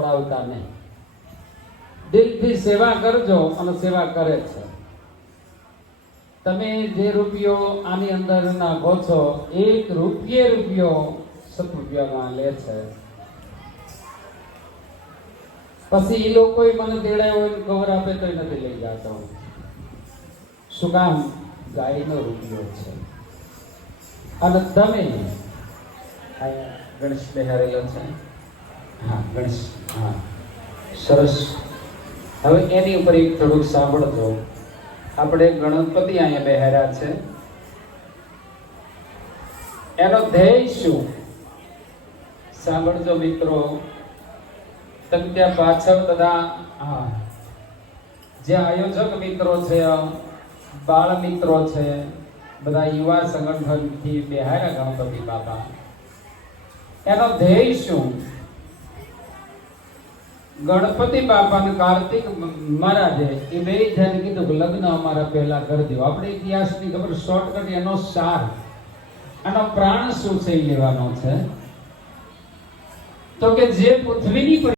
આવતા નહીં. દિલથી સેવા કરજો અને સેવા કરે છે. તમે જે રૂપિયો આની અંદર નાખો છો, રૂપિયો સત્રુપિયામાં લે છે. પછી એ લોકો મને તેડાયો હોય કવર આપે તો નથી લઈ જતો. શું કામ? ગાયનો રૂપિયો છે. અને તમે ગણેશ બેહારેલો છે. હા, ગણેશ. હા, સરસ. હવે એની ઉપર એક થોડુંક સાંભળજો. આપણે ગણપતિ અહીંયા બેહાર્યા છે. એનો ધ્યેય શું? સાંભળજો મિત્રો. તમે ત્યાં પાછળ બધા જે આયોજક મિત્રો છે, બાળ મિત્રો છે, બધા યુવા સંગઠનથી બેહાર્યા ગણપતિ બાપા. એનો ધ્યેય શું? ગણપતિ બાપા અને કાર્તિક મહારાજે એ બે જણ કીધું કે લગ્ન અમારા પહેલા કરી દો. આપણે ઇતિહાસની ખબર, શોર્ટકટ એનો સાર, આનો પ્રાણ શું છે એ લેવાનો છે. તો કે જે પૃથ્વીની